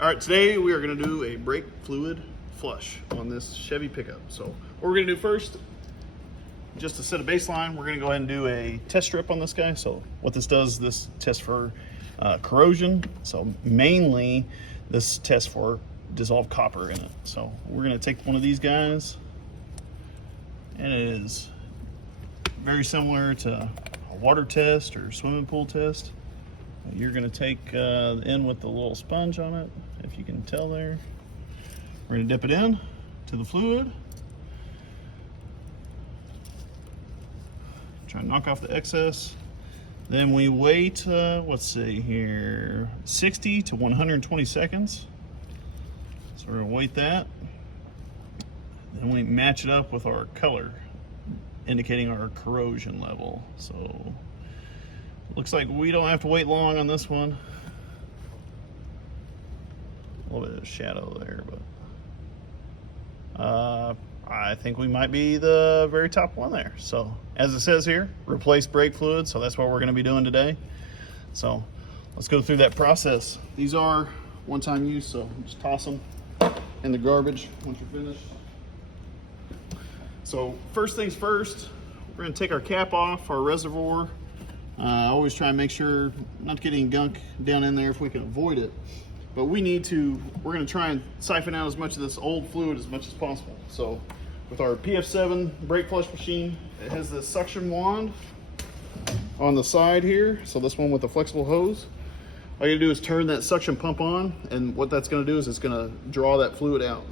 All right, today we are gonna do a brake fluid flush on this Chevy pickup. So what we're gonna do first, just to set a baseline, we're gonna go ahead and do a test strip on this guy. So what this does, this tests for corrosion. So mainly this tests for dissolved copper in it. So we're gonna take one of these guys, and it is very similar to a water test or swimming pool test. You're gonna take the end with the little sponge on it, if you can tell there. We're gonna dip it in to the fluid. Try and knock off the excess. Then we wait, let's see here, 60 to 120 seconds. So we're gonna wait that. Then we match it up with our color, indicating our corrosion level. So looks like we don't have to wait long on this one. A little bit of shadow there, but I think we might be the very top one there. So as it says here, replace brake fluid. So that's what we're gonna be doing today. So let's go through that process. These are one-time use, so just toss them in the garbage once you're finished. So first things first, we're gonna take our cap off our reservoir. I always try and make sure not to get any gunk down in there if we can avoid it. But we're gonna try and siphon out as much of this old fluid as much as possible. So with our PF7 brake flush machine, it has this suction wand on the side here. So this one with the flexible hose. All you gotta do is turn that suction pump on, and what that's gonna do is it's gonna draw that fluid out.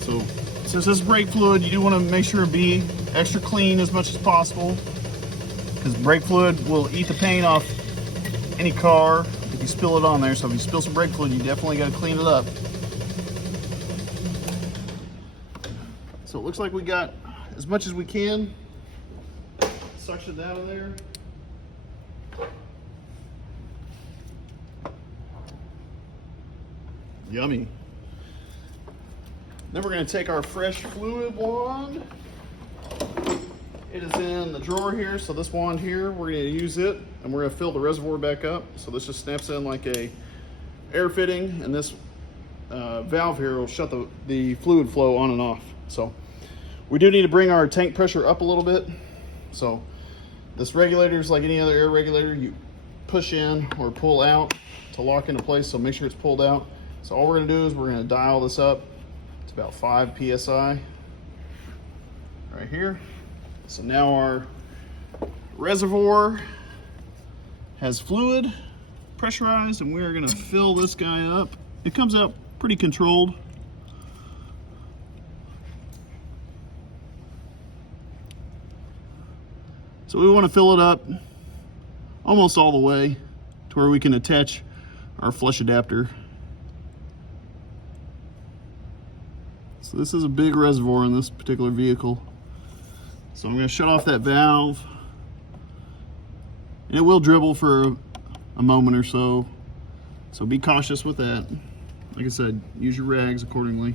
So since this is brake fluid, you do want to make sure it be extra clean as much as possible, because brake fluid will eat the paint off any car if you spill it on there. So if you spill some brake fluid, you definitely got to clean it up. So it looks like we got as much as we can suctioned out of there. Yummy. Then we're going to take our fresh fluid wand. It is in the drawer here, so this wand here, we're going to use it, and we're going to fill the reservoir back up. So this just snaps in like a air fitting, and this valve here will shut the fluid flow on and off. So we do need to bring our tank pressure up a little bit. So this regulator is like any other air regulator. You push in or pull out to lock into place, so make sure it's pulled out. So all we're going to do is we're going to dial this up. It's about 5 PSI right here. So now our reservoir has fluid pressurized, and we're gonna fill this guy up. It comes out pretty controlled. So we want to fill it up almost all the way to where we can attach our flush adapter. So this is a big reservoir in this particular vehicle. So I'm going to shut off that valve. And it will dribble for a moment or so. So be cautious with that. Like I said, use your rags accordingly.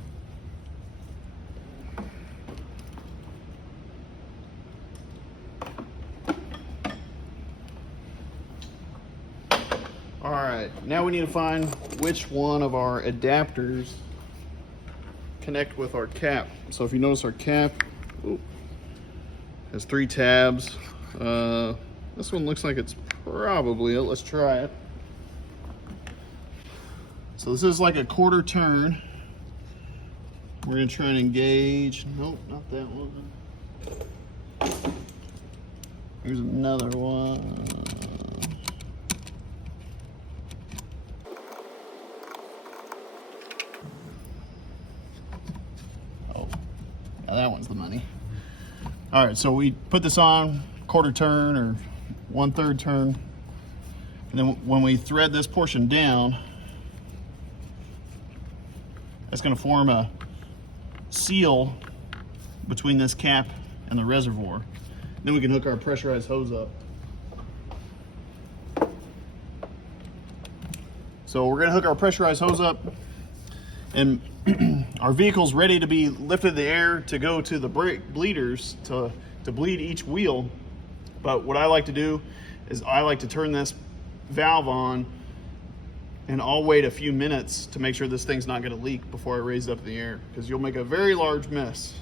All right, now we need to find which one of our adapters connect with our cap. So if you notice, our cap has 3 tabs. This one looks like it's probably it. Let's try it. So this is like a quarter turn. We're gonna try and engage. Nope, not that one. Here's another one. That one's the money. All right, so we put this on quarter turn or 1/3 turn, and then when we thread this portion down, that's going to form a seal between this cap and the reservoir. Then we can hook our pressurized hose up. So we're going to hook our pressurized hose up, and our vehicle's ready to be lifted in the air to go to the brake bleeders to bleed each wheel. But what I like to do is I like to turn this valve on, and I'll wait a few minutes to make sure this thing's not going to leak before I raise it up in the air, because you'll make a very large mess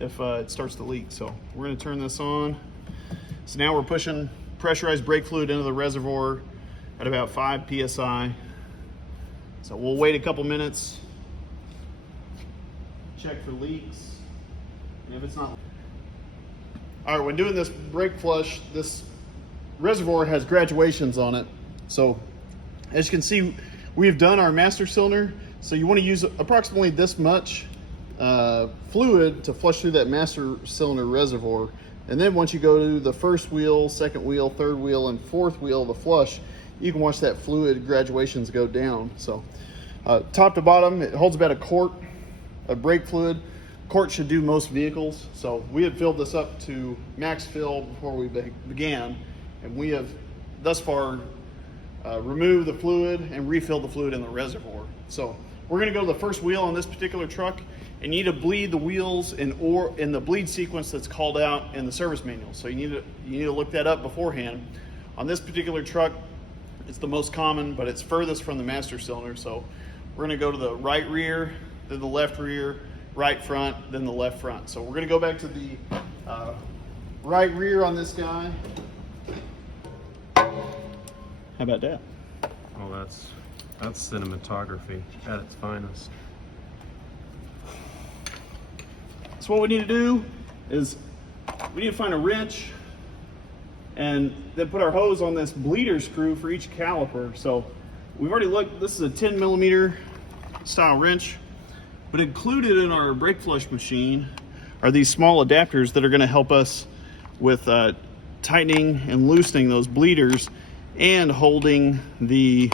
if it starts to leak. So we're going to turn this on. So now we're pushing pressurized brake fluid into the reservoir at about 5 psi. So we'll wait a couple minutes, check for leaks, and if it's not. All right, when doing this brake flush, this reservoir has graduations on it. So as you can see, we've done our master cylinder. So you want to use approximately this much fluid to flush through that master cylinder reservoir. And then once you go to the first wheel, second wheel, third wheel, and fourth wheel, the flush, you can watch that fluid graduations go down. So top to bottom, it holds about a quart of brake fluid. Quart should do most vehicles. So we had filled this up to max fill before we began, and we have thus far removed the fluid and refilled the fluid in the reservoir. So we're going to go to the first wheel on this particular truck, and you need to bleed the wheels in the bleed sequence that's called out in the service manual. So you need to look that up beforehand. On this particular truck, it's the most common, but it's furthest from the master cylinder. So we're going to go to the right rear, then the left rear, right front, then the left front. So we're going to go back to the right rear on this guy. How about that? Oh, that's cinematography at its finest. So what we need to do is we need to find a wrench and then put our hose on this bleeder screw for each caliper. So we've already looked, this is a 10 millimeter style wrench, but included in our brake flush machine are these small adapters that are going to help us with tightening and loosening those bleeders and holding the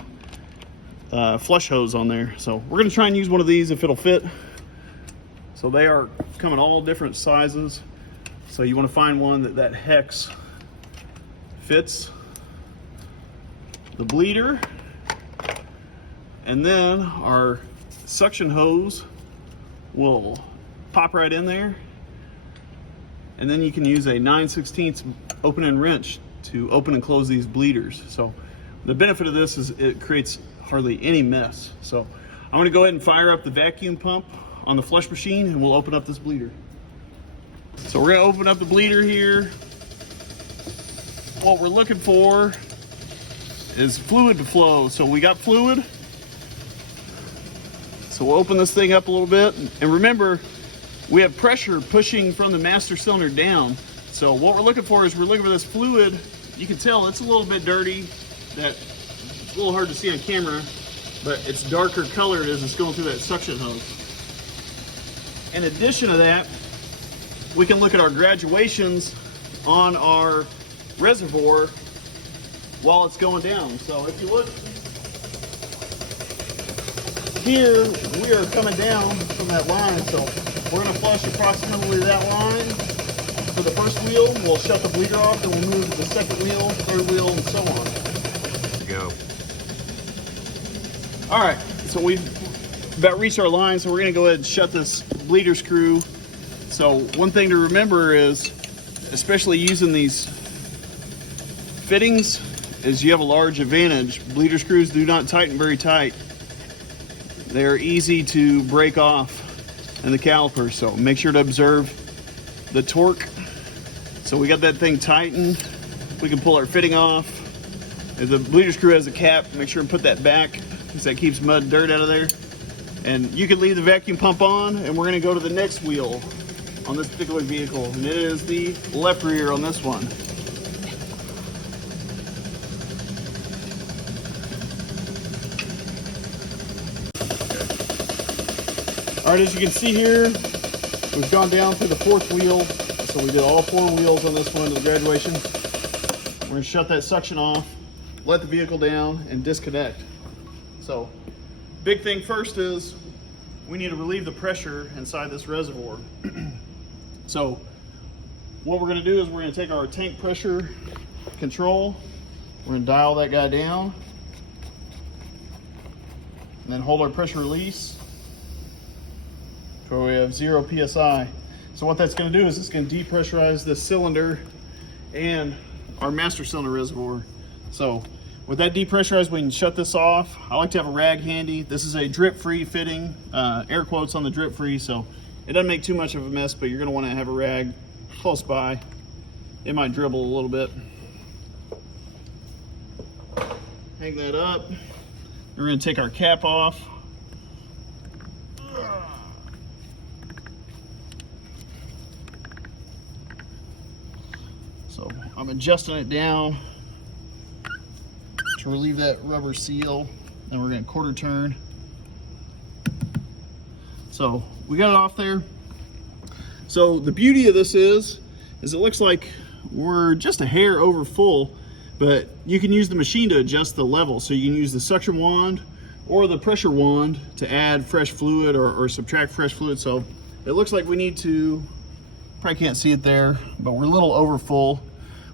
flush hose on there. So we're going to try and use one of these if it'll fit. So they are come in all different sizes. So you want to find one that hex fits the bleeder. And then our suction hose will pop right in there. And then you can use a 9/16 open end wrench to open and close these bleeders. So the benefit of this is it creates hardly any mess. So I'm going to go ahead and fire up the vacuum pump on the flush machine, and we'll open up this bleeder. So we're going to open up the bleeder here. What we're looking for is fluid to flow. So we got fluid. So we'll open this thing up a little bit. And remember, we have pressure pushing from the master cylinder down. So what we're looking for is we're looking for this fluid. You can tell it's a little bit dirty. That's a little hard to see on camera, but it's darker colored as it's going through that suction hose. In addition to that, we can look at our graduations on our reservoir while it's going down. So if you look here, we are coming down from that line. So we're going to flush approximately that line for the first wheel. We'll shut the bleeder off, then we'll move to the second wheel, third wheel, and so on. Go. All right, so we've about reached our line, so we're going to go ahead and shut this bleeder screw. So one thing to remember is, especially using these fittings, is you have a large advantage. Bleeder screws do not tighten very tight. They're easy to break off in the caliper, so make sure to observe the torque. So we got that thing tightened. We can pull our fitting off. If the bleeder screw has a cap, make sure and put that back, because that keeps mud and dirt out of there. And you can leave the vacuum pump on, and we're going to go to the next wheel on this particular vehicle, and it is the left rear on this one. All right, as you can see here, we've gone down through the fourth wheel. So we did all four wheels on this one to the graduation. We're going to shut that suction off, let the vehicle down, and disconnect. So big thing first is we need to relieve the pressure inside this reservoir. So what we're going to do is we're going to take our tank pressure control, we're going to dial that guy down, and then hold our pressure release. where we have 0 PSI. So what that's going to do is it's going to depressurize this cylinder and our master cylinder reservoir. So with that depressurized, we can shut this off. I like to have a rag handy. This is a drip-free fitting, air quotes on the drip-free, so it doesn't make too much of a mess, but you're going to want to have a rag close by. It might dribble a little bit. Hang that up. We're going to take our cap off. So I'm adjusting it down to relieve that rubber seal. Then we're going to quarter turn. So we got it off there. So the beauty of this is it looks like we're just a hair over full, but you can use the machine to adjust the level. So you can use the suction wand or the pressure wand to add fresh fluid or subtract fresh fluid. So it looks like we need to, probably can't see it there, but we're a little over full,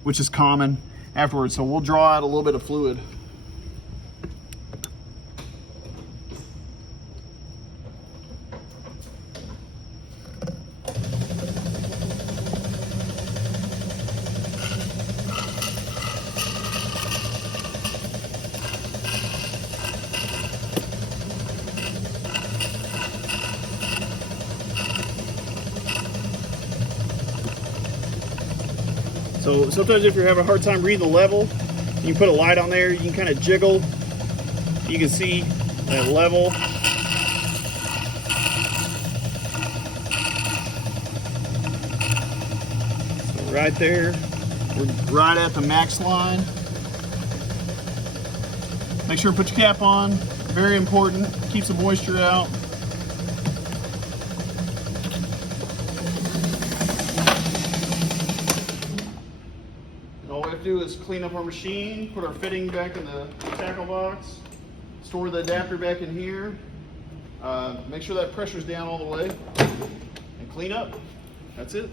which is common afterwards. So we'll draw out a little bit of fluid. So sometimes if you're having a hard time reading the level, you can put a light on there, you can kind of jiggle. You can see that level. So right there, we're right at the max line. Make sure to put your cap on, very important, keeps the moisture out. All we have to do is clean up our machine, put our fitting back in the tackle box, store the adapter back in here, make sure that pressure's down all the way, and clean up. That's it.